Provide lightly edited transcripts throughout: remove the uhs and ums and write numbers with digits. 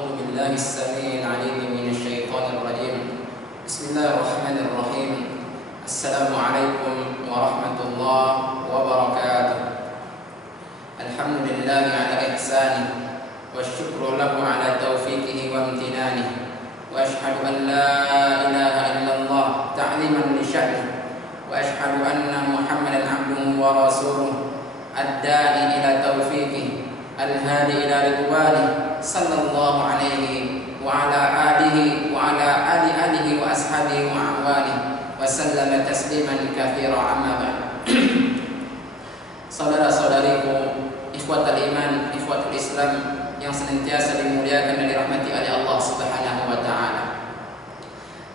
أعوذ بالله السميع العليم من الشيطان الرجيم. بسم الله الرحمن الرحيم. السلام عليكم ورحمة الله وبركاته. الحمد لله على إحسانه والشكر له على توفيقه وامتنانه، وأشهد أن لا إله إلا الله تعظيما لشأنه، وأشهد أن محمدا عبده ورسوله الداعي إلى توفيقه الهادي إلى رضوانه صلى الله عليه وعلى آله وعلى آله وأصحابه وأعوانه وسلم تسليما كثيرا. أما بعد. Saudara-saudariku, ikhwatul iman, ikhwatul Islam yang senantiasa dimuliakan dan dirahmati oleh Allah Subhanahu wa taala.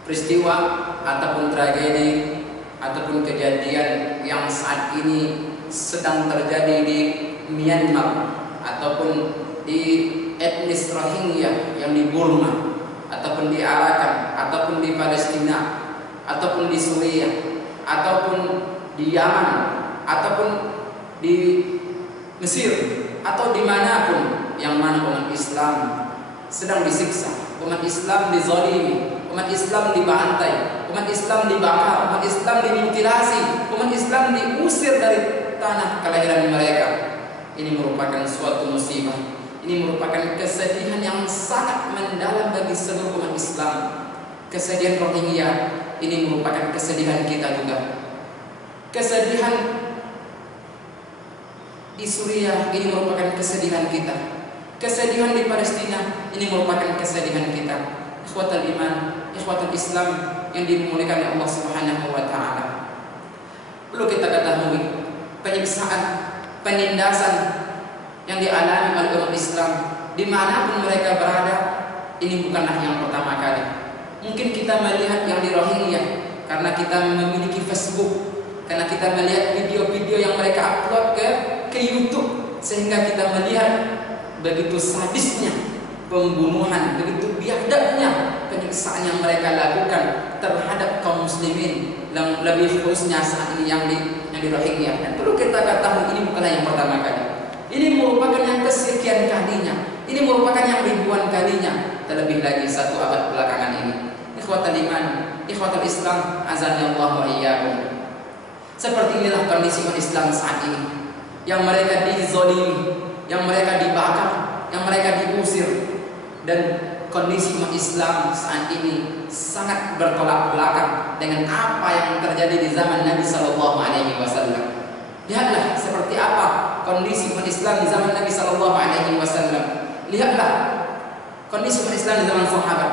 Peristiwa ataupun tragedi ataupun kejadian yang saat ini sedang terjadi di Myanmar ataupun di etnis Rohingya yang di Burma ataupun di Arakan ataupun di Palestina ataupun di Suriah ataupun di Yaman ataupun di Mesir atau dimanapun yang mana umat Islam sedang disiksa, umat Islam dizalimi, umat Islam dibantai, umat Islam dibakar, umat Islam dimutilasi, umat Islam diusir dari tanah kelahiran mereka. Ini merupakan suatu musibah. Ini merupakan kesedihan yang sangat mendalam bagi seluruh umat Islam. Kesedihan Rohingya ini merupakan kesedihan kita juga. Kesedihan di Suriah ini merupakan kesedihan kita. Kesedihan di Palestina ini merupakan kesedihan kita. Ikhwatul iman, ikhwatul Islam yang dimuliakan oleh Allah Subhanahu wa taala. Perlu kita ketahui, penyiksaan, penindasan yang dialami oleh umat Islam dimanapun mereka berada, ini bukanlah yang pertama kali. Mungkin kita melihat yang di Rohingya karena kita memiliki Facebook, karena kita melihat video-video yang mereka upload ke YouTube, sehingga kita melihat begitu sadisnya pembunuhan, begitu biadabnya penyiksaan yang mereka lakukan terhadap kaum muslimin, yang lebih khususnya saat ini yang di Rohingya. Dan perlu kita ketahui, ini bukanlah yang pertama kali. Ini merupakan yang kesekian kalinya. Ini merupakan yang ribuan kalinya, terlebih lagi 1 abad belakangan ini. Ikhwatul iman, ikhwatul Islam, azani Allah wa iyyakum. Seperti inilah kondisi umat Islam saat ini, yang mereka dizalimi, yang mereka dibakar, yang mereka diusir, dan kondisi umat Islam saat ini sangat bertolak belakang dengan apa yang terjadi di zaman Nabi Sallallahu Alaihi Wasallam. Lihatlah seperti apa kondisi umat Islam di zaman Nabi Sallallahu Alaihi Wasallam. Lihatlah kondisi umat Islam di zaman sahabat.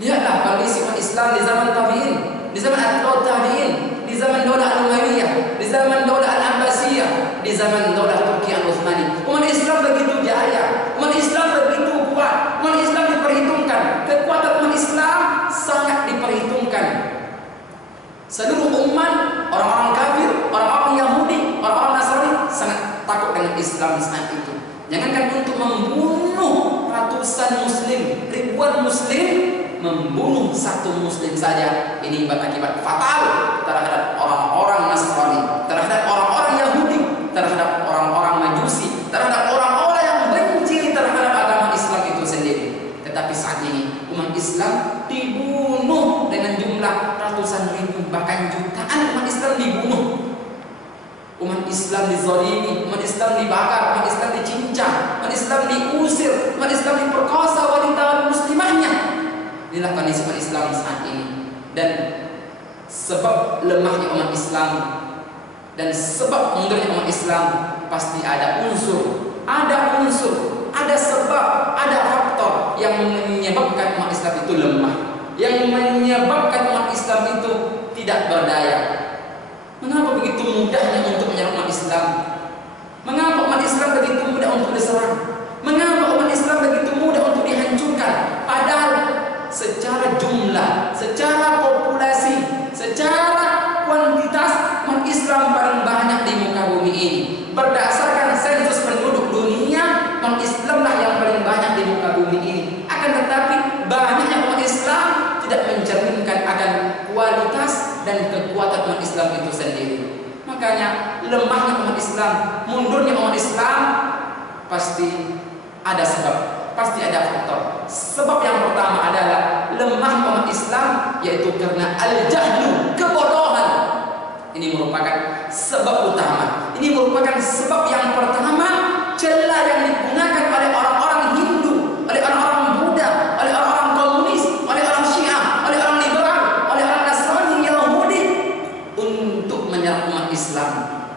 Lihatlah kondisi umat Islam di zaman tabi'in, di zaman atba'ut tabi'in, di zaman Daulah Al-Umayyah, di zaman Daulah Al-Abbasiyah, di zaman Daulah Turki Al-Utsmani. Umat Islam begitu jaya, umat Islam begitu kuat, umat Islam diperhitungkan. Kekuatan umat Islam sangat diperhitungkan. Seluruh umat, orang-orang kafir, orang-orang Yahudi, orang-orang Nasrani sangat takut dengan Islam saat itu. Jangankan untuk membunuh ratusan muslim, ribuan muslim, membunuh satu muslim saja ini berakibat fatal terhadap orang-orang Nasrani, terhadap orang-orang Yahudi, terhadap orang-orang Majusi, terhadap orang-orang yang benci terhadap agama Islam itu sendiri. Tetapi saat ini umat Islam dibunuh dengan jumlah ratusan ribu, bahkan jutaan umat Islam dibunuh. Umat Islam dizalimi, umat Islam dibakar, umat Islam dicincang, umat Islam diusir, umat Islam diperkosa wanita muslimahnya. Inilah kondisi umat Islam saat ini. Dan sebab lemahnya umat Islam dan sebab mundurnya umat Islam pasti ada unsur, ada sebab, ada faktor yang menyebabkan umat Islam itu lemah, yang menyebabkan umat Islam itu tidak berdaya. Mengapa begitu mudahnya untuk menyerang umat Islam? Mengapa umat Islam begitu mudah untuk diserang? Mengapa umat Islam begitu mudah untuk dihancurkan? Padahal secara jumlah, secara populasi, secara kuantitas umat Islam paling banyak di muka bumi ini. Berdasarkan sensus penduduk dunia, umat Islamlah yang paling banyak di muka bumi ini. Akan tetapi banyaknya umat Islam tidak mencerminkan akan kualitas dan kekuatan umat Islam itu sendiri. Makanya lemahnya umat Islam, mundurnya umat Islam pasti ada sebab. Pasti ada faktor. Sebab yang pertama adalah lemah umat Islam, yaitu karena al-jahlu, kebodohan. Ini merupakan sebab utama. Ini merupakan sebab yang pertama, celah yang digunakan oleh orang-orang Hindu, oleh orang-orang Buddha, oleh orang-orang komunis, oleh orang Syiah, oleh orang liberal, oleh orang Nasrani, Yahudi, untuk menyerang umat Islam.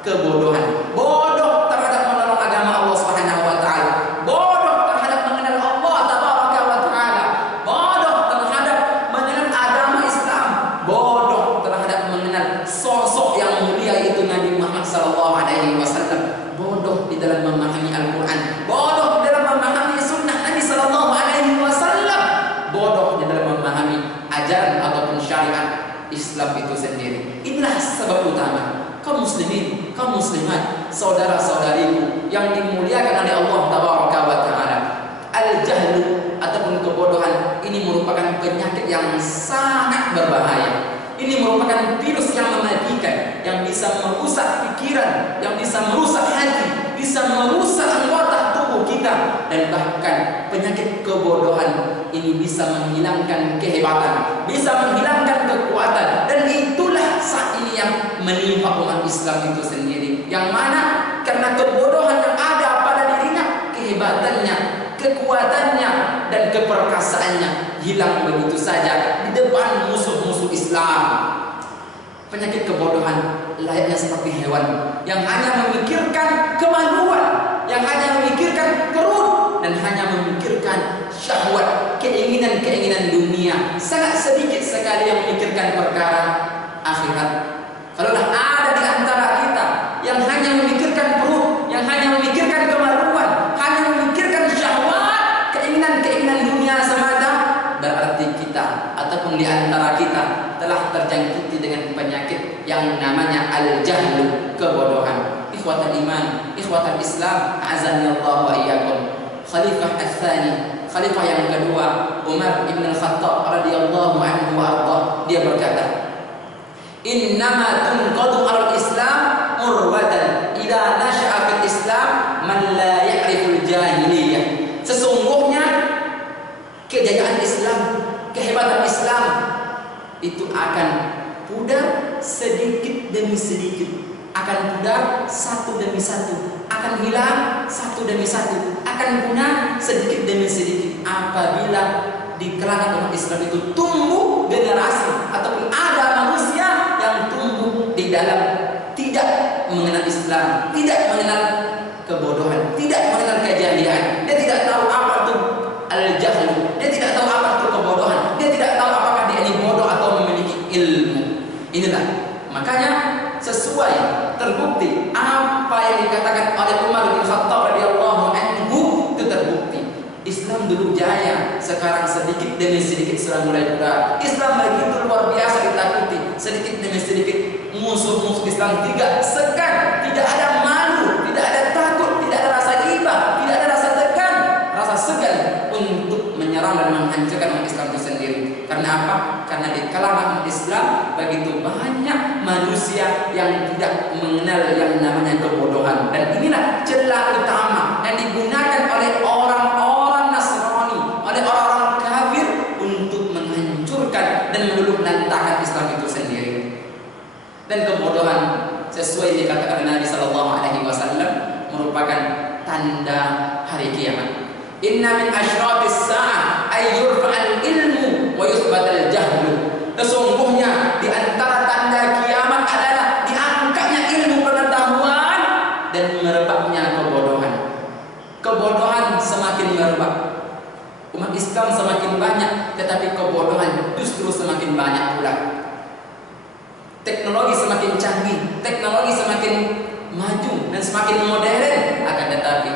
Kebodohan, bodoh terhadap menolong agama Allah Subhanahu wa taala, bodoh terhadap mengenal Allah tabaraka wa taala, bodoh terhadap mengenal agama Islam, bodoh terhadap mengenal sosok yang mulia itu Nabi Muhammad sallallahu alaihi wasallam, bodoh di dalam memahami Al-Qur'an, bodoh di dalam memahami sunnah Nabi sallallahu alaihi wasallam, bodoh di dalam memahami ajaran ataupun syariat Islam itu sendiri. Inilah sebab utama. Kaum muslimin, kaum muslimat, saudara-saudariku yang dimuliakan oleh Allah tabaraka wa taala, al-jahlu ataupun kebodohan ini merupakan penyakit yang sangat berbahaya. Ini merupakan virus yang mematikan, yang bisa merusak pikiran, yang bisa merusak hati, bisa merusak anggota tubuh kita, dan bahkan penyakit kebodohan ini bisa menghilangkan kehebatan, bisa menghilangkan kekuatan, dan itulah saat ini yang menimpa umat Islam itu sendiri. Yang mana karena kebodohan yang ada pada dirinya, kehebatannya, kekuatannya, dan keperkasaannya hilang begitu saja di depan musuh-musuh Islam. Penyakit kebodohan layaknya seperti hewan yang hanya memikirkan kemaluan, yang hanya memikirkan perut, dan hanya memikirkan syahwat, keinginan-keinginan dunia. Sangat sedikit sekali yang memikirkan perkara akhirat. Kalaulah ada di antara kita yang hanya memikirkan perut, yang hanya memikirkan kemaluan, hanya memikirkan syahwat, keinginan-keinginan dunia semata, berarti kita ataupun di antara kita telah terjangkiti dengan penyakit yang namanya al-jahlu, kebodohan. Ikhwatal iman, ikhwatal Islam, a'azani Allah wa iyyakum. Khalifah al-Thani, khalifah yang kedua, Umar ibn al-Khattab radhiyallahu anhu wa arda, dia berkata, innama tunqadu al-Islam urwatan idza nasha'a fil Islam man la ya'riful jahiliyah. Sesungguhnya kejayaan Islam, kehebatan Islam itu akan pudar sedikit demi sedikit, akan pudar satu demi satu, akan hilang satu demi satu, akan punah sedikit demi sedikit apabila di kalangan umat Islam itu tumbuh generasi ataupun ada manusia yang tumbuh di dalam tidak mengenal Islam, tidak mengenal kebodohan, tidak mengenal kejahilian. Dia tidak tahu apa itu al-jahlu, dia tidak tahu apa itu kebodohan, dia tidak tahu apakah dia ini bodoh atau memiliki ilmu. Inilah makanya sesuai terbukti apa yang dikatakan oleh Umar bin Khattab radhiyallahu anhu, itu terbukti. Islam dulu jaya, sekarang sedikit demi sedikit sudah mulai pudar. Islam begitu luar biasa ditakuti, sedikit demi sedikit musuh-musuh Islam tidak segan, tidak ada malu, tidak ada takut, tidak ada rasa iba, tidak ada rasa tekan, rasa segan untuk menyerang dan menghancurkan umat Islam itu sendiri. Karena apa? Karena di kalangan umat Islam begitu banyak manusia yang tidak mengenal yang namanya kebodohan, dan inilah celah utama yang digunakan oleh orang-orang Nasrani, oleh orang-orang kafir untuk menghancurkan dan meluluhlantahkan Islam itu sendiri. Dan kebodohan sesuai dikatakan Nabi sallallahu alaihi wasallam merupakan tanda hari kiamat. Inna min asyratis sa'ah ay yurfa'al ilmu wa yuthbatal jahlu. Sesungguhnya di antara tanda kiamat adalah diangkatnya ilmu pengetahuan dan merebaknya kebodohan. Kebodohan semakin merebak, umat Islam semakin banyak, tetapi kebodohan justru semakin banyak pula. Teknologi semakin canggih, teknologi semakin maju dan semakin modern, akan tetapi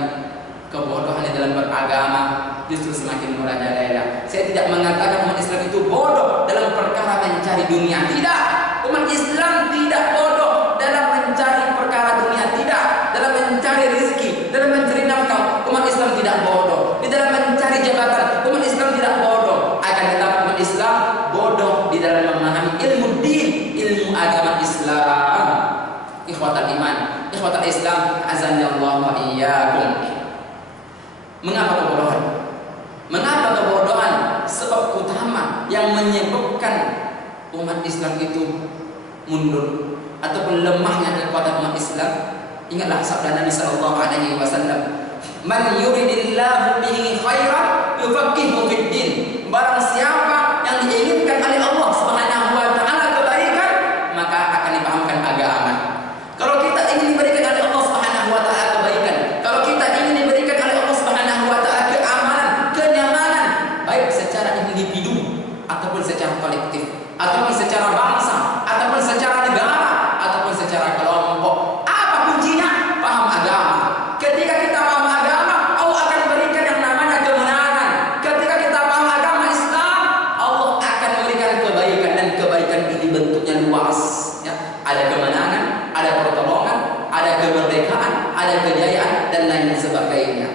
kebodohan di dalam beragama justru semakin merajalela. Saya tidak mengatakan umat Islam itu bodoh dalam perkara mencari dunia, tidak. Umat Islam tidak bodoh dalam mencari perkara dunia, tidak. Dalam mencari rezeki, dalam mencari nafkah, umat Islam tidak bodoh. Di dalam mencari jabatan, umat Islam tidak bodoh. Akan tetapi umat Islam bodoh di dalam memahami ilmu din, ilmu agama Islam. Ikhwatal iman, ikhwatal Islam, azanillahu wa iyyakum. Mengapa kebodohan? Mengapa kebodohan? Sebab utama yang menyebabkan umat Islam itu mundur ataupun lemahnya kekuatan umat Islam. Ingatlah sabda Nabi sallallahu alaihi wasallam, "Man yuridillahu bihi khairan yufaqihuhu fid din." Barang siapa yang diinginkan oleh Allah Subhanahu wa taala kebaikan, maka akan dipahamkan agama. Kalau kita ingin diberikan oleh Allah Subhanahu wa taala kebaikan, kalau kita ingin diberikan oleh Allah Subhanahu wa taala keamanan, kenyamanan, baik secara individu ataupun secara kolektif, ataupun secara bangsa, ataupun secara negara, ataupun secara kelompok. Apa kuncinya? Paham agama. Ketika kita paham agama, Allah akan berikan yang namanya kemenangan. Ketika kita paham agama Islam, Allah akan memberikan kebaikan, dan kebaikan ini bentuknya luas. Ya, ada kemenangan, ada pertolongan, ada kemerdekaan, ada kejayaan, dan lain sebagainya.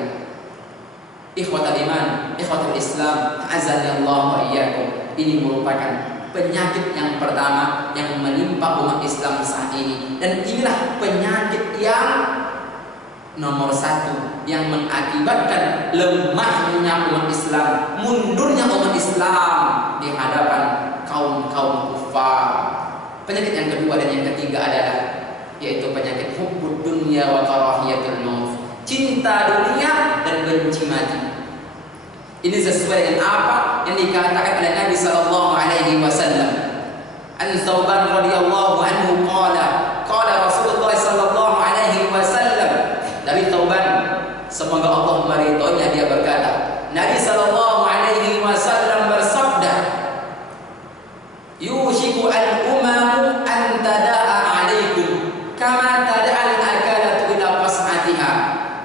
Ikhwatul iman, ikhwatul Islam, azza Allah wa iyyakum. Ini merupakan penyakit yang pertama yang menimpa umat Islam saat ini, dan inilah penyakit yang nomor satu yang mengakibatkan lemahnya umat Islam, mundurnya umat Islam di hadapan kaum kufar. Penyakit yang kedua dan yang ketiga adalah yaitu penyakit hubbud dunya wa karahiyatul maut, cinta dunia dan benci mati. Ini sesuai dengan apa yang dikatakan oleh Nabi sallallahu alaihi wasallam. An Thauban radhiyallahu anhu qala Rasulullah sallallahu alaihi wasallam. Dari Thauban, semoga Allah meridhoinya, dia berkata, Nabi sallallahu alaihi wasallam bersabda, "Yushiku al-umamu an tada'a alaikum kama tada'a al-akalatu ila qas'atiha."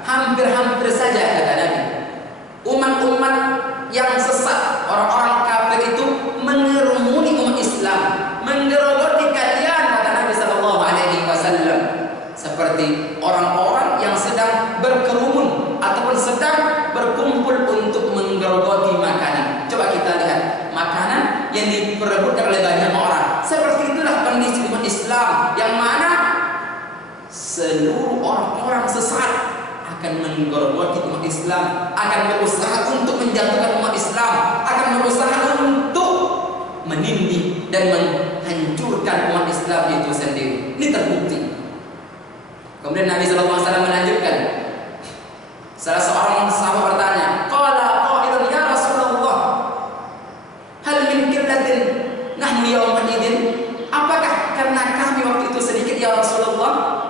Hampir-hampir saja, kata Nabi, umat-umat yang sesat, orang-orang kafir itu mengerumuni umat Islam, menggerogoti kalian, kata Nabi sallallahu alaihi wasallam, seperti orang-orang yang sedang berkerumun ataupun sedang berkumpul untuk menggerogoti makanan. Coba kita lihat makanan yang diperebutkan oleh banyak orang. Seperti itulah kondisi umat Islam, yang mana seluruh orang-orang sesat akan menggerogoti umat Islam, akan berusaha untuk menjatuhkan umat Islam, akan berusaha untuk menindih dan menghancurkan umat Islam itu sendiri. Ini terbukti. Kemudian Nabi SAW melanjutkan, salah seorang sahabat bertanya, qala qailun ya Rasulullah, hal min qillatin nahnu yawma idin? Apakah karena kami waktu itu sedikit ya Rasulullah?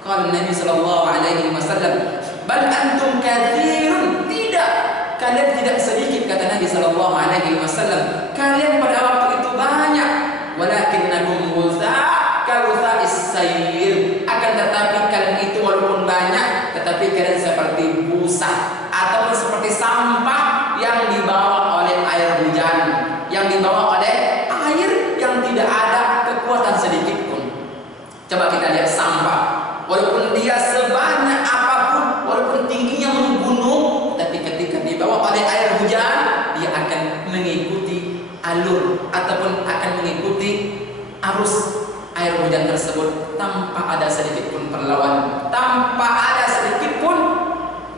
Qala Nabi sallallahu alaihi wasallam, bal antum katsirun. Tidak, kalian tidak sedikit, kata Nabi sallallahu alaihi wasallam. Kalian pada waktu itu banyak. Walakinnakum ghutha ka ghutha'is sayl. Akan tetapi kalian itu walaupun banyak, tetapi kalian seperti busa ataupun seperti sampah yang dibawa oleh air hujan, yang dibawa oleh air yang tidak ada kekuatan sedikit pun. Coba kita lihat sampah. Walaupun dia sebanyak apapun, walaupun tingginya membunuh, tapi ketika dibawa oleh air hujan, dia akan mengikuti alur ataupun akan mengikuti arus air hujan tersebut tanpa ada sedikit pun perlawanan, tanpa ada sedikit pun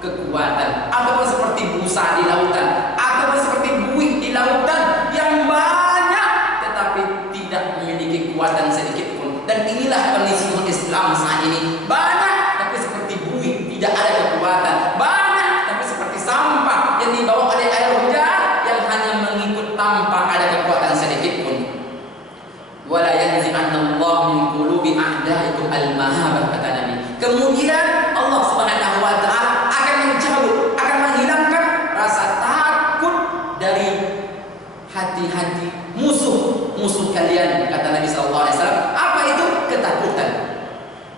kekuatan. Ataupun seperti busa di lautan, ataupun seperti buih di lautan yang banyak tetapi tidak memiliki kekuatan sedikit pun. Dan inilah kondisi umat Islam saat ini. Banyak tapi seperti buih, tidak ada kekuatan. Banyak tapi seperti sampah yang dibawa oleh air hujan yang hanya mengikut tanpa ada kekuatan sedikit pun. Wala yanzi'annallahu min qulubi a'daikum al-mahabah, kata Nabi. Kemudian Allah Subhanahu wa taala akan mencabut, akan menghilangkan rasa takut dari hati-hati musuh kalian, kata Nabi sallallahu alaihi wasallam. Apa itu? Ketakutan.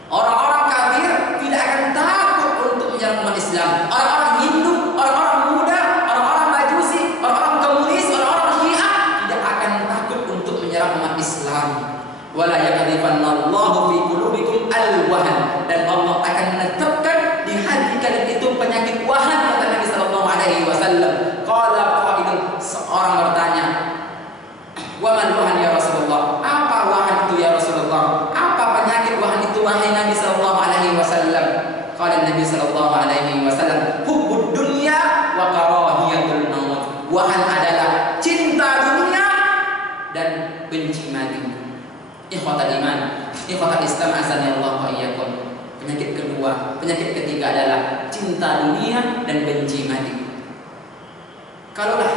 Orang-orang kafir tidak akan takut untuk menyerang umat Islam. Orang-orang Hindu, orang-orang Buddha, orang-orang Majusi, orang-orang komunis, orang-orang Syiah tidak akan takut untuk menyerang umat Islam. Wala yakdhifannallahu fi qulubikum al-wahan, dan Allah akan menetapkan di hati kalian itu penyakit wahan, kata Nabi sallallahu alaihi wasallam. Qala qailun, seorang bertanya, wa man wahan ya Rasulullah? Apa wahan itu ya Rasulullah? Apa penyakit wahan itu wahai Nabi sallallahu alaihi wasallam? Qala Nabi sallallahu alaihi wasallam, hubbud dunya wa karahiyatul maut. mati. Ikhwatal iman, ikhwatal Islam azani Allah wa iyyakum. Penyakit kedua, penyakit ketiga adalah cinta dunia dan benci mati. Kalaulah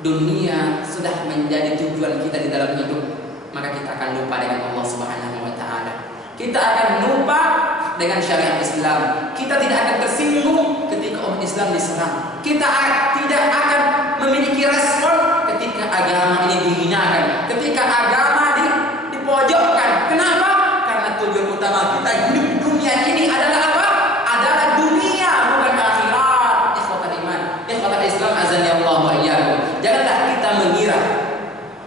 dunia sudah menjadi tujuan kita di dalam hidup, maka kita akan lupa dengan Allah Subhanahu wa taala. Kita akan lupa dengan syariat Islam. Kita tidak akan tersinggung ketika umat Islam diserang. Kita tidak akan memiliki respon ketika agama ini dihinakan, ketika agama dipojokkan. Kenapa? Karena tujuan utama kita hidup dunia ini adalah apa? Adalah dunia, bukan akhirat. Ikhwatal iman, ikhwatal Islam azani Allah wa iyyakum. Janganlah kita mengira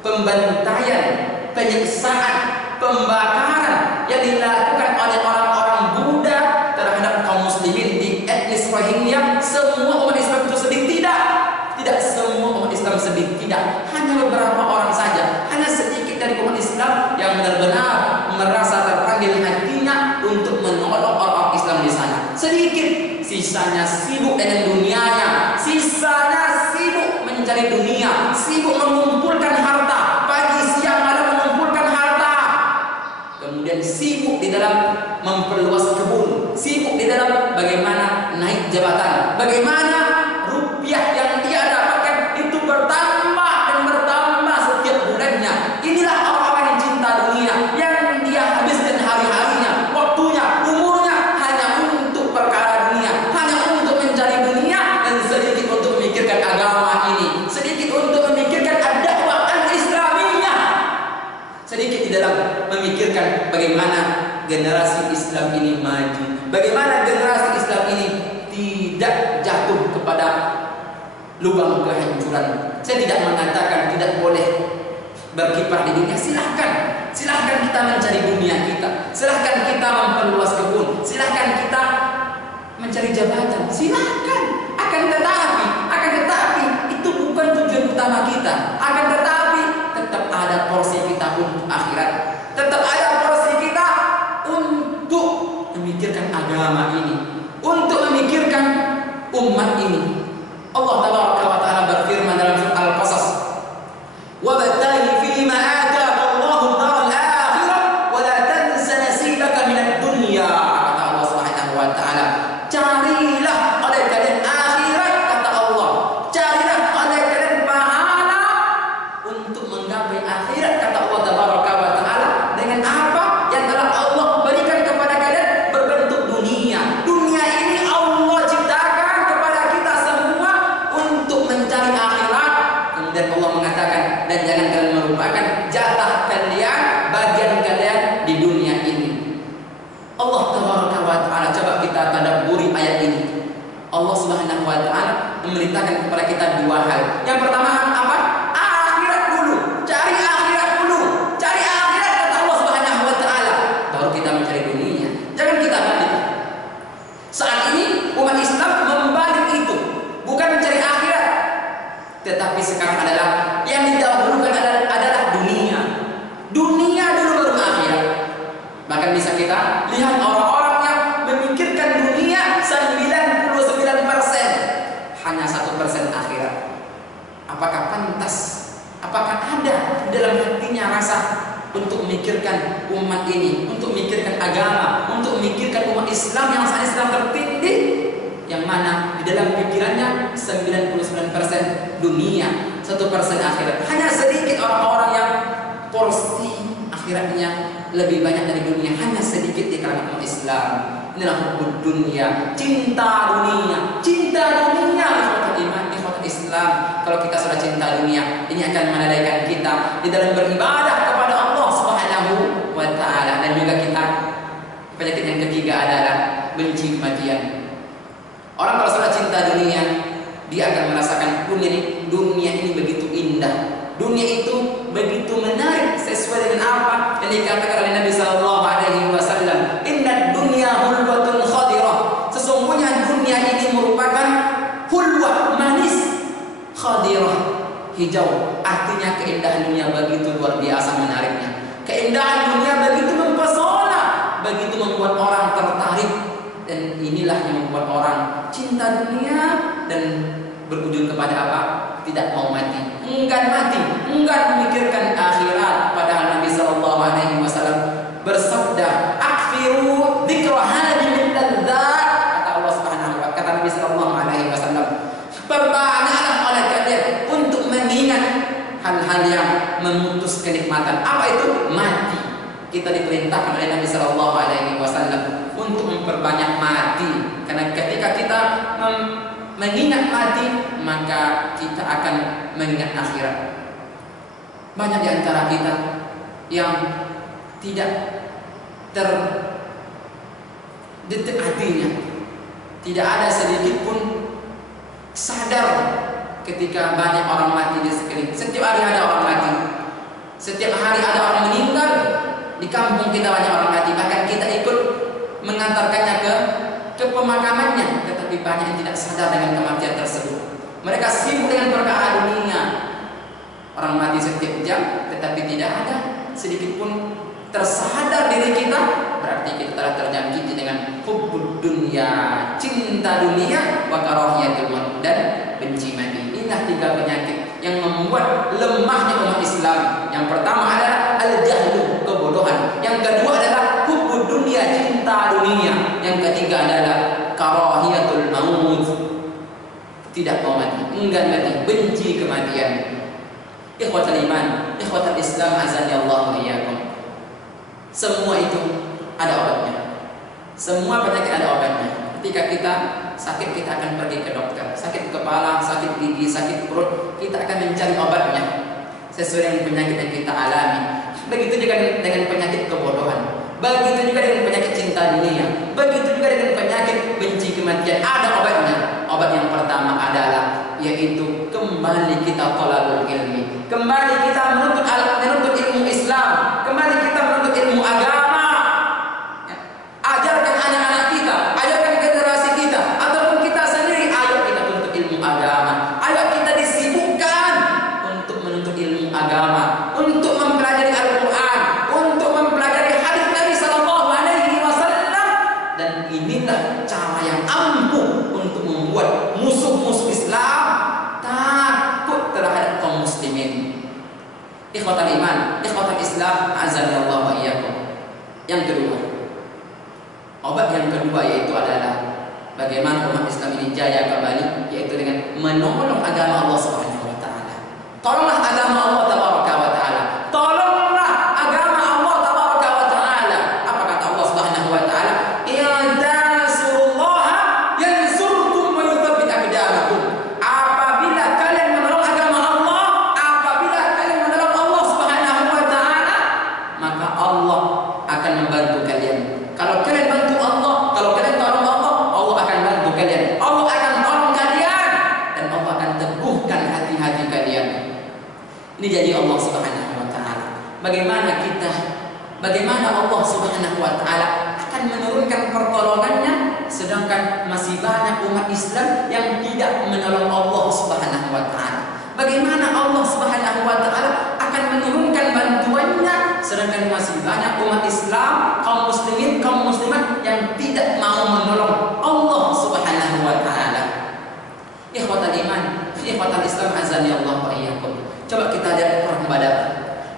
pembantaian, penyiksaan, pembakaran yang dilakukan oleh orang-orang Buddha terhadap kaum muslimin di etnis Rohingya, semua umat Islam itu sedih. Tidak semua umat Islam sedih. Tidak, hanya beberapa orang saja. Hanya sedikit dari umat Islam yang benar-benar merasa terpanggil hatinya untuk menolong orang Islam di sana. Sedikit, sisanya sibuk dengan dunianya, sisanya sibuk mencari dunia, sibuk mengumpulkan harta, pagi siang malam mengumpulkan harta. Kemudian sibuk di dalam memperluas kebun, sibuk di dalam bagaimana naik jabatan, bagaimana rupiah yang dia dapatkan itu bertambah dan bertambah setiap bulannya. Inilah orang-orang yang cinta dunia, yang dia habiskan hari-harinya, waktunya, umurnya hanya untuk perkara dunia, hanya untuk mencari dunia, dan sedikit untuk memikirkan agama ini, sedikit untuk memikirkan dakwah al-Islamiyah, sedikit di dalam memikirkan bagaimana generasi Islam ini maju, bagaimana generasi Islam ini tidak jatuh kepada lubang kehancuran. Saya tidak mengatakan tidak boleh berkiprah di dunia. Silahkan kita mencari dunia kita, silahkan kita memperluas kebun, silahkan kita mencari jabatan, silahkan. Akan tetapi itu bukan tujuan utama kita. Akan tetapi tetap ada porsi kita untuk akhirat, tetap ada porsi kita untuk memikirkan agama ini, untuk memikirkan umat ini. Allah Tabaraka wa Ta'ala berfirman dalam surah Al-Qasas, "Wabtaghi fima ataka Allahu ad-daral akhirah wa la tansa nasibaka minad dunya." Kata Allah Subhanahu wa Ta'ala, carilah oleh kalian akhirat, kata Allah. Carilah oleh kalian pahala untuk menggapai akhirat, kata Allah Tabaraka wa Ta'ala. Dengan apa yang telah Allah berikan kepada kalian berbentuk dunia. Dunia ini Allah ciptakan kepada kita semua untuk mencari akhirat. Kemudian Allah mengatakan, dan jangan kalian melupakan jatah kalian, bagian kalian di dunia ini. Allah Tabaraka wa Ta'ala, coba kita tadabburi ayat ini. Allah Subhanahu wa Ta'ala memerintahkan kepada kita dua hal. Yang pertama apa? Akhirat dulu. Cari akhirat dulu. Cari akhirat, kata Allah Subhanahu wa Ta'ala. Baru kita mencari dunia. Jangan kita balik. Saat ini umat Islam membalik itu. Bukan mencari akhirat, tetapi sekarang adalah yang didahulukan adalah dunia. Dunia dulu baru akhirat. Bahkan bisa kita lihat orang-orang yang memikirkan dunia 99%, hanya 1% akhirat. Apakah pantas? Apakah ada di dalam hatinya rasa untuk memikirkan umat ini, untuk memikirkan agama, untuk memikirkan umat Islam yang saat ini sedang tertindih, yang mana di dalam pikirannya 99% dunia, 1% akhirat. Hanya sedikit orang-orang yang porsi akhiratnya lebih banyak dari dunia, hanya sedikit di kalangan umat Islam. Inilah hubbud dunia, cinta dunia, ikhwatul iman, ikhwatul Islam. Kalau kita sudah cinta dunia, ini akan melalaikan kita di dalam beribadah kepada Allah Subhanahu wa Ta'ala. Dan juga kita, penyakit yang ketiga adalah benci kematian. Orang kalau sudah cinta dunia, dia akan merasakan dunia ini begitu indah. Dunia itu begitu menarik, sesuai dengan apa yang dikatakan oleh Nabi sallallahu alaihi wasallam, "Inna dunya hulwatun khadirah." Sesungguhnya dunia ini merupakan hulwah, manis, khadirah, hijau. Artinya keindahan dunia begitu luar biasa menariknya. Keindahan dunia begitu mempesona, begitu membuat orang tertarik. Dan inilah yang membuat orang cinta dunia dan berujung kepada apa? Tidak mau mati, enggan memikirkan akhirat, padahal kita diperintahkan oleh Nabi Sallallahu Alaihi Wasallam untuk memperbanyak mati, karena ketika kita mengingat mati, maka kita akan mengingat akhirat. Banyak di antara kita yang tidak terdetik hatinya, tidak ada sedikit pun sadar ketika banyak orang mati di sekeliling. Setiap hari ada orang mati, setiap hari ada orang meninggal. Di kampung kita banyak orang mati, bahkan kita ikut mengantarkannya ke pemakamannya, tetapi banyak yang tidak sadar dengan kematian tersebut. Mereka sibuk dengan perkara dunia. Orang mati setiap jam, tetapi tidak ada sedikit pun tersadar diri kita. Berarti kita telah terjangkiti dengan hubbud dunya, cinta dunia, wa karahiyatul maut, dan benci mati. Inilah 3 penyakit yang membuat lemahnya umat Islam. Yang pertama adalah al-jahlu, kebodohan. Yang kedua adalah hubbud dunya, cinta dunia. Yang ketiga adalah karahiyatul maut, tidak mau mati, enggan mati, benci kematian. Ikhwatul iman, ikhwatul Islam, azani Allah wa iyyakum. Semua itu ada obatnya. Semua penyakit ada obatnya. Ketika kita sakit, kita akan pergi ke dokter. Sakit kepala, sakit gigi, sakit perut, kita akan mencari obatnya sesuai dengan penyakit yang kita alami. Begitu juga dengan penyakit kebodohan. Begitu juga dengan penyakit cinta dunia. Begitu juga dengan penyakit benci kematian. Ada obatnya. Obat yang pertama adalah yaitu kembali kita thalabul ilmi. Kembali kita menuntut ilmu Islam. Kembali kita menuntut ilmu agama. Ajarkan anak-anak kita, ajarkan generasi kita, ataupun kita sendiri, ayo kita tuntut ilmu agama. Ayo kita disibukkan untuk menuntut ilmu agama, untuk mempelajari Al-Quran, untuk mempelajari hadis Nabi Sallallahu Alaihi Wasallam. Dan inilah cara yang ampuh untuk membuat musuh-musuh Islam takut terhadap kaum muslimin. Ikhwatul iman, ikhwatul Islam, azani Allah wa iyyakum. Yang kedua, obat yang kedua yaitu adalah bagaimana umat Islam ini jaya kembali, yaitu dengan menolong agama Allah Subhanahu wa taala. Tolonglah agama Allah tabaraka wa taala. Tolonglah agama Allah tabaraka wa taala. Apa kata Allah Subhanahu wa taala? In tansurullaha yansurkum wa yuthabbit aqdamakum. Apabila kalian menolong agama Allah, apabila kalian menolong Allah Subhanahu wa taala, maka Allah akan membantu kalian. Kalau kalian bantu Allah, kalau kalian tolong Allah, Allah akan bantu kalian. Allah akan tolong kalian, dan Allah akan teguhkan hati-hati kalian. Ini janji Allah Subhanahu wa taala. Bagaimana Allah Subhanahu wa taala akan menurunkan pertolongannya, sedangkan masih banyak umat Islam yang tidak menolong Allah Subhanahu wa taala. Bagaimana Allah Subhanahu wa taala akan menurunkan bantuannya, sedangkan masih banyak umat Islam, kaum muslimin, kaum muslimat yang tidak mau menolong Allah Subhanahu wa taala. Ikhwatul iman, ikhwatul Islam, azani Allah wa iyyakum. Coba kita lihat perang Badar.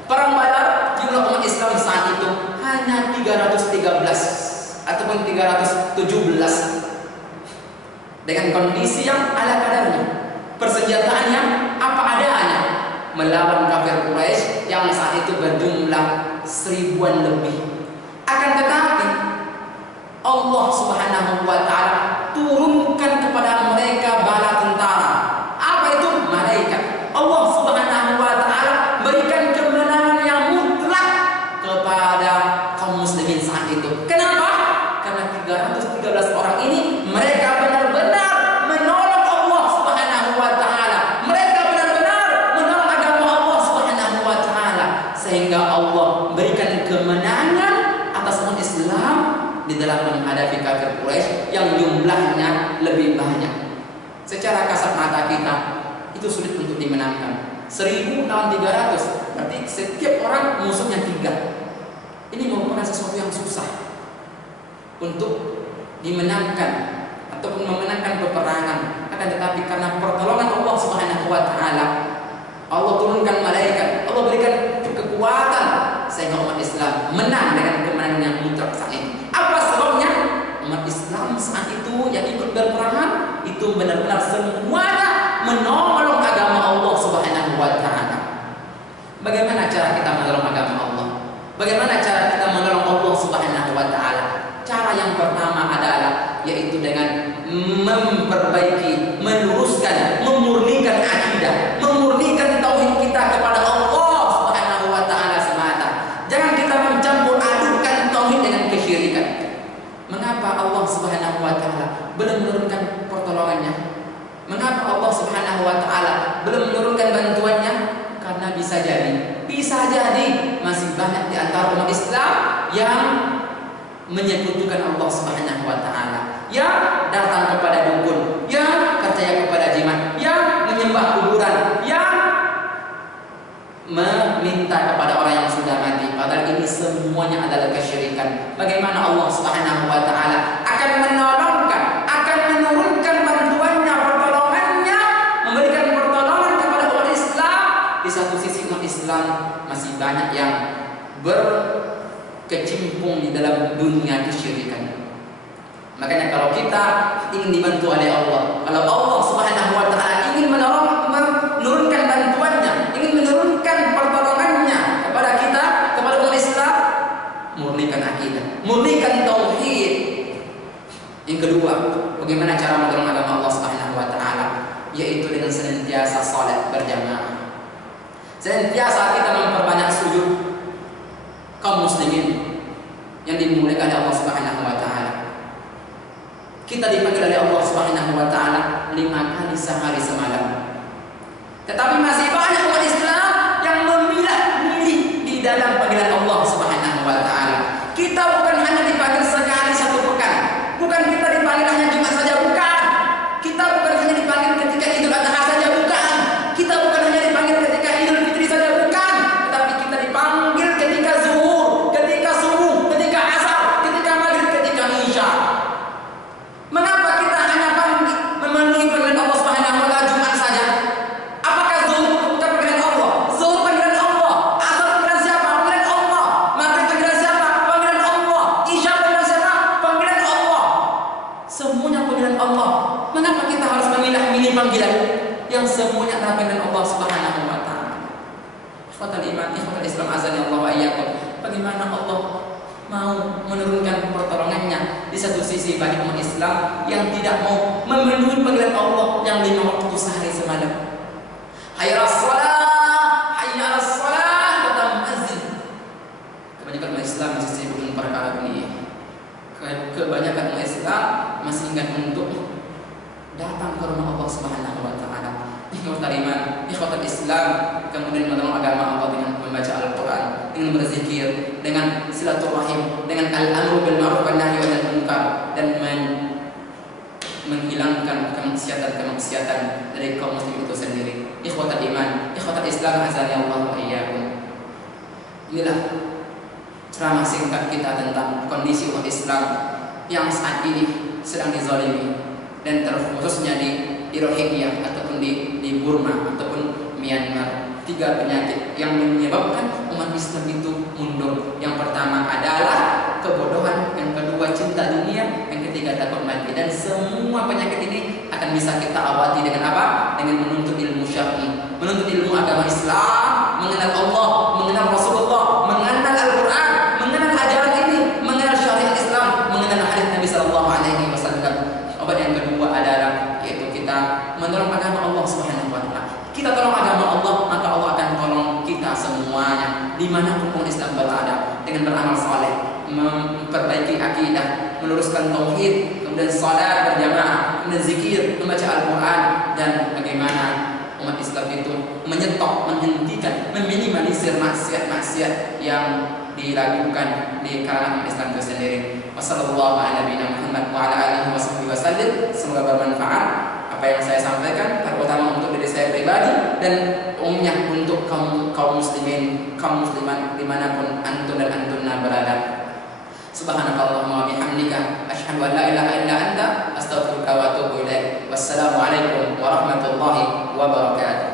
Perang Badar, jumlah umat Islam saat itu hanya 313 ataupun 317 dengan kondisi yang ala kadarnya. Persenjataannya apa adanya melawan kafir Quraisy yang saat itu berjumlah 1000-an lebih. Akan tetapi Allah Subhanahu wa taala turunkan kepada mereka bala tentara. Apa itu? Malaikat. Allah Subhanahu wa taala berikan kemenangan yang mutlak kepada kaum muslimin saat itu. Kenapa? Karena 313 orang ini mereka benar-benar menolong Allah Subhanahu wa taala. Mereka benar-benar menolong agama Allah Subhanahu wa taala, sehingga Allah berikan kemenangan atas umat Islam di dalam menghadapi kafir Quraisy yang jumlahnya lebih banyak. Secara kasat mata kita itu sulit untuk dimenangkan. 1000 lawan 300, berarti setiap orang musuhnya 3. Ini merupakan sesuatu yang susah untuk dimenangkan ataupun memenangkan peperangan. Akan tetapi karena pertolongan Allah Subhanahu wa taala, Allah turunkan malaikat, Allah berikan kekuatan sehingga umat Islam menang dengan kemenangan yang mutlak saat ini. Apa sebabnya? Umat Islam saat itu yang ikut berperang itu benar-benar semuanya menolong agama Allah Subhanahu wa taala. Bagaimana cara kita menolong agama Allah? Bagaimana cara kita dengan memperbaiki, meluruskan, memurnikan akidah, memurnikan tauhid kita kepada Allah Subhanahu wa taala semata. Jangan kita mencampur adukan tauhid dengan kesyirikan. Mengapa Allah Subhanahu wa taala belum menurunkan pertolongannya? Mengapa Allah Subhanahu wa taala belum menurunkan bantuannya? Karena bisa jadi masih banyak di antara umat Islam yang menyekutukan Allah Subhanahu wa taala, yang datang kepada dukun, yang percaya kepada jimat, yang menyembah kuburan, yang meminta kepada orang yang sudah mati. Padahal ini semuanya adalah kesyirikan. Bagaimana Allah Subhanahu wa taala akan menolongkan, akan menurunkan bantuannya, pertolongannya, memberikan pertolongan kepada umat Islam. Di satu sisi umat Islam masih banyak yang berkecimpung di dalam dunia kesyirikan. Makanya kalau kita ingin dibantu oleh Allah, kalau Allah Subhanahu wa taala ingin menurunkan bantuannya, ingin menurunkan pertolongannya kepada kita, kepada umat Islam, murnikan akidah, murnikan tauhid. Yang kedua, bagaimana cara menolong agama Allah Subhanahu wa taala? Yaitu dengan senantiasa salat berjamaah. Senantiasa kita memperbanyak sujud. Kaum muslimin yang dimuliakan oleh Allah Subhanahu wa taala, kita dipanggil oleh Allah Subhanahu wa taala 5 kali sehari semalam. Tetapi masih banyak umat Islam yang memilah-milih di dalam panggilan Allah Subhanahu wa taala. Kita bukan hanya dipanggil sekali satu pekan. Bukan kita dipanggil hanya Jumat saja, bukan. Kita bukan hanya dipanggil ketika Idul Adha saja, bukan. Kita bukan hanya dipanggil ketika Idul Fitri saja, bukan. Tetapi kita dipanggil ketika zuhur, ketika subuh, ketika asar, ketika maghrib, ketika isya. Mengapa kita hanya memenuhi panggilan Allah Subhanahu wa taala Jumat saja? Apakah zuhur bukan panggilan Allah? Zuhur panggilan Allah. Asar panggilan siapa? Panggilan Allah. Maghrib panggilan siapa? Panggilan Allah. Isya panggilan siapa? Panggilan Allah. Semuanya panggilan Allah. Mengapa kita harus memilah-milih panggilan yang semuanya adalah panggilan Allah Subhanahu wa taala? Ikhwatal iman, ikhwatal Islam, azani Allah wa iyyakum. Bagaimana Allah mau menurunkan pertolongannya di satu sisi bagi umat Islam yang tidak mau memenuhi panggilan Allah yang 5 waktu sehari semalam. Hayya 'alas shalah, hayya 'alas shalah, kata muadzin. Kebanyakan umat Islam masih sibuk dengan perkara ini. Kebanyakan umat Islam masih ingat untuk datang ke rumah Allah Subhanahu wa taala. Ikhwatal iman, ikhwatal Islam, kemudian menolong agama Allah dengan membaca Al-Quran, dengan berzikir, dengan silaturahim, dengan al-amru bil ma'ruf wan nahyi 'anil munkar, dan menghilangkan kemaksiatan dari kaum muslim itu sendiri. Ikhwatal iman, ikhwatal Islam, azani Allah wa iyyakum. Inilah ceramah singkat kita tentang kondisi umat Islam yang saat ini sedang dizalimi, dan terkhususnya di Rohingya ataupun di Burma ataupun Myanmar. 3 penyakit yang menyebabkan umat Islam itu mundur. Yang pertama adalah kebodohan, yang kedua cinta dunia, yang ketiga takut mati. Dan semua penyakit ini akan bisa kita awati dengan apa? Dengan menuntut ilmu syar'i, menuntut ilmu agama Islam, mengenal Allah, mengenal Rasulullah, mengenal Al-Quran, mengenal ajaran ini, mengenal syariat Islam, mengenal hadis Nabi Sallallahu Alaihi Wasallam. Obat yang kedua adalah yaitu kita menolong agama Allah Subhanahu wa taala. Kita tolong agama Allah, maka Allah akan tolong kita semuanya dimanapun umat Islam berada, dengan beramal saleh, memperbaiki akidah, meluruskan tauhid, kemudian salat berjamaah, kemudian zikir, membaca Al-Quran, dan bagaimana umat Islam itu menyetop, menghentikan, meminimalisir maksiat-maksiat yang dilakukan di kalangan umat Islam itu sendiri. Wassallallahu ala nabiyina Muhammad wa ala alihi wasallam. Semoga bermanfaat apa yang saya sampaikan, terutama untuk diri saya pribadi dan umumnya untuk kaum muslimin, kaum muslimat dimanapun antum dan antunna berada. Subhanakallahumma wa bihamdika asyhadu an la ilaha illa anta astaghfiruka wa atubu ilaik. Wassalamualaikum warahmatullahi wabarakatuh.